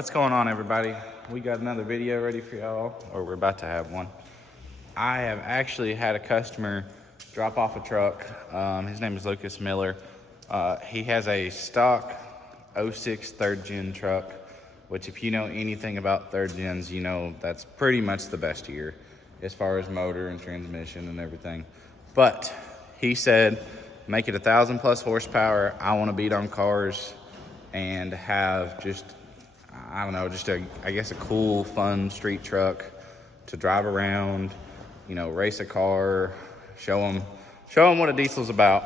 What's going on, everybody? We got another video ready for y'all, or we're about to have one. I have actually had a customer drop off a truck. His name is Lucas Miller. He has a stock 06 third gen truck, which if you know anything about third gens, you know that's pretty much the best year as far as motor and transmission and everything. But he said, make it 1000+ horsepower. I want to beat on cars and have just, I don't know, just I guess a cool, fun street truck to drive around, you know, race a car, show them what a diesel's about.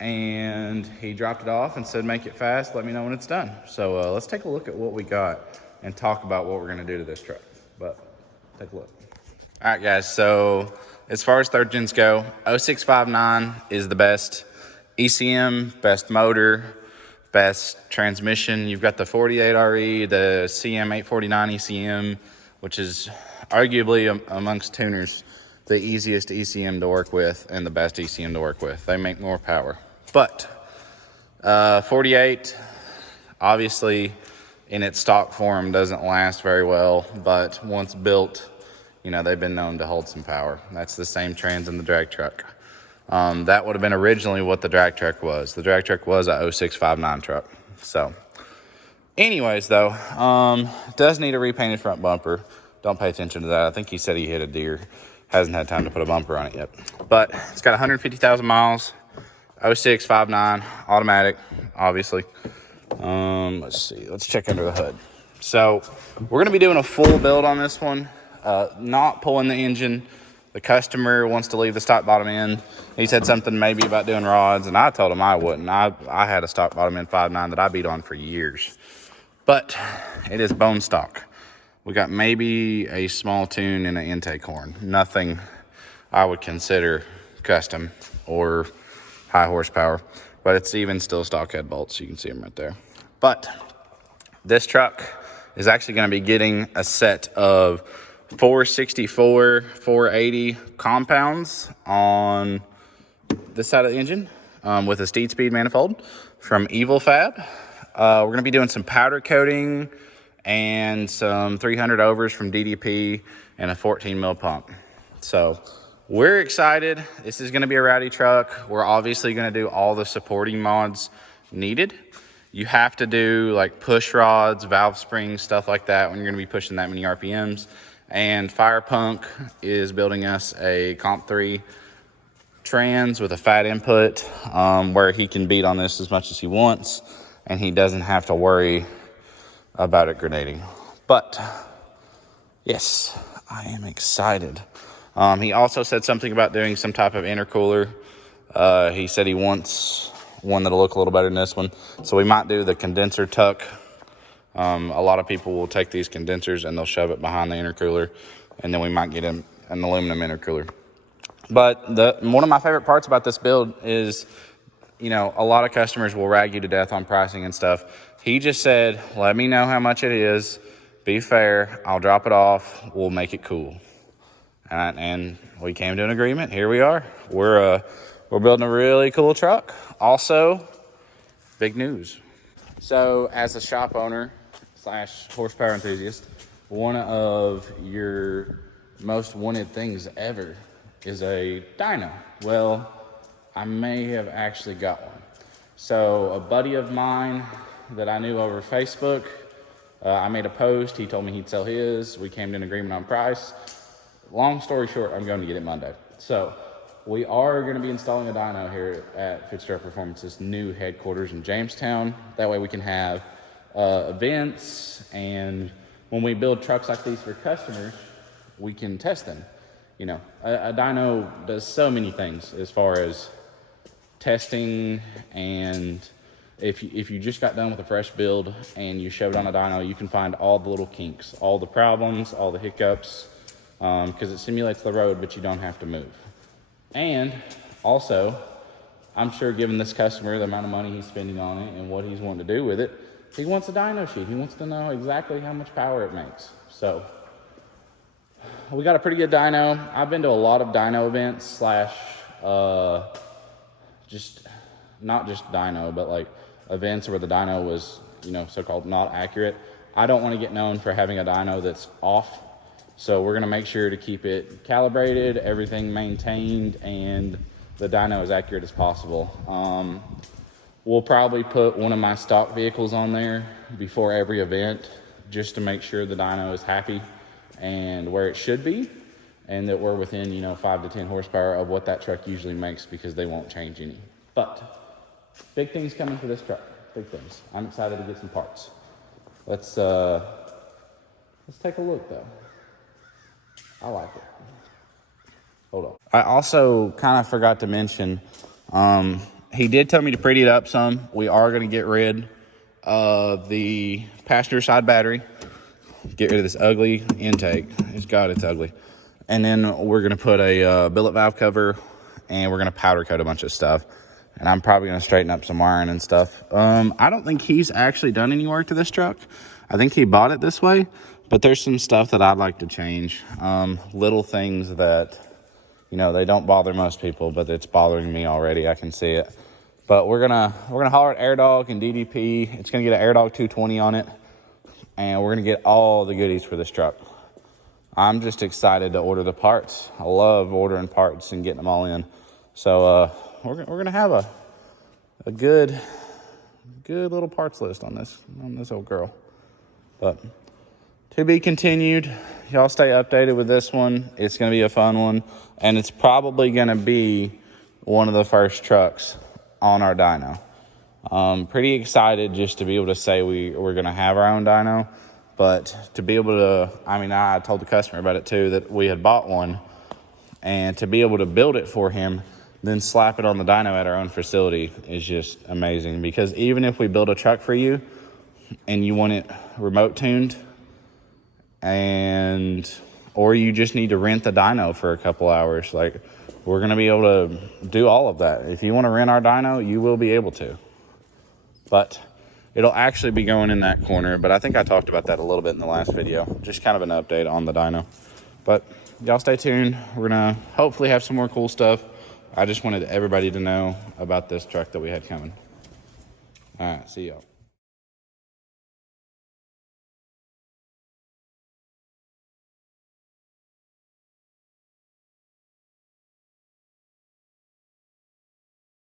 And he dropped it off and said, make it fast, let me know when it's done. So let's take a look at what we got and talk about what we're gonna do to this truck. But take a look. All right, guys, so as far as third gens go, 0659 is the best ECM, best motor, best transmission. You've got the 48RE, the CM849 ECM, which is arguably amongst tuners the easiest ECM to work with and the best ECM to work with. They make more power. But 48, obviously in its stock form, doesn't last very well, but once built, you know, they've been known to hold some power. That's the same trans in the drag truck. That would have been originally what the drag truck was. The drag truck was a 0659 truck. So anyways, though, does need a repainted front bumper. Don't pay attention to that. I think he said he hit a deer. Hasn't had time to put a bumper on it yet. But it's got 150,000 miles, 0659, automatic, obviously. Let's see, let's check under the hood. So we're gonna be doing a full build on this one, not pulling the engine. The customer wants to leave the stock bottom end. He said something maybe about doing rods, and I told him I wouldn't. I had a stock bottom end 5.9 that I beat on for years. But it is bone stock. We got maybe a small tune and an intake horn. Nothing I would consider custom or high horsepower, but it's even still stock head bolts. You can see them right there. But this truck is actually gonna be getting a set of 464, 480 compounds on this side of the engine with a Steed Speed manifold from Evil Fab. We're going to be doing some powder coating and some 300 overs from DDP and a 14 mil pump. So we're excited. This is going to be a rowdy truck. We're obviously going to do all the supporting mods needed. You have to do like push rods, valve springs, stuff like that when you're going to be pushing that many RPMs. And Firepunk is building us a Comp 3 trans with a fat input where he can beat on this as much as he wants and he doesn't have to worry about it grenading. But yes, I am excited. He also said something about doing some type of intercooler. He said he wants one that'll look a little better than this one. So we might do the condenser tuck. A lot of people will take these condensers and they'll shove it behind the intercooler, and then we might get an aluminum intercooler. But one of my favorite parts about this build is, you know, a lot of customers will rag you to death on pricing and stuff. He just said, let me know how much it is, be fair, I'll drop it off, we'll make it cool. And we came to an agreement. Here we are. We're building a really cool truck. Also, big news. So as a shop owner / horsepower enthusiast, one of your most wanted things ever is a dyno. Well, I may have actually got one. So a buddy of mine that I knew over Facebook, I made a post. He told me he'd sell his. We came to an agreement on price. Long story short, I'm going to get it Monday. So we are going to be installing a dyno here at Fitzgerald Performance's new headquarters in Jamestown. That way we can have events, and when we build trucks like these for customers, we can test them. You know, a dyno does so many things as far as testing, and if you just got done with a fresh build and you showed on a dyno, you can find all the little kinks, all the problems, all the hiccups, because it simulates the road, but you don't have to move. And also, I'm sure given this customer the amount of money he's spending on it and what he's wanting to do with it, he wants a dyno sheet. He wants to know exactly how much power it makes. So we got a pretty good dyno. I've been to a lot of dyno events / just not just dyno, but like events where the dyno was, you know, so-called not accurate. I don't want to get known for having a dyno that's off. So we're going to make sure to keep it calibrated, everything maintained, and the dyno as accurate as possible. We'll probably put one of my stock vehicles on there before every event just to make sure the dyno is happy and where it should be, and that we're within, you know, 5 to 10 horsepower of what that truck usually makes, because they won't change any. But big things coming for this truck, big things. I'm excited to get some parts. Let's take a look though. I like it. Hold on. I also kind of forgot to mention, he did tell me to pretty it up some. We are going to get rid of the passenger side battery. Get rid of this ugly intake. It's ugly. And then we're going to put a billet valve cover, and we're going to powder coat a bunch of stuff. And I'm probably going to straighten up some wiring and stuff. I don't think he's actually done any work to this truck. I think he bought it this way, but there's some stuff that I'd like to change. Little things that, you know, they don't bother most people, but it's bothering me already. I can see it. But we're gonna holler at AirDog and DDP. It's gonna get an AirDog 220 on it, and we're gonna get all the goodies for this truck. I'm just excited to order the parts. I love ordering parts and getting them all in. So we're gonna have a good little parts list on this old girl. But to be continued. Y'all stay updated with this one. It's gonna be a fun one, and it's probably gonna be one of the first trucks on our dyno. Pretty excited just to be able to say we're gonna have our own dyno, but to be able to, I mean, I told the customer about it too, that we had bought one, and to be able to build it for him, then slap it on the dyno at our own facility is just amazing. Because even if we build a truck for you and you want it remote tuned, or you just need to rent the dyno for a couple hours, like, we're going to be able to do all of that. If you want to rent our dyno, you will be able to. But it'll actually be going in that corner. But I think I talked about that a little bit in the last video. Just kind of an update on the dyno. But y'all stay tuned. We're going to hopefully have some more cool stuff. I just wanted everybody to know about this truck that we had coming. All right, see y'all.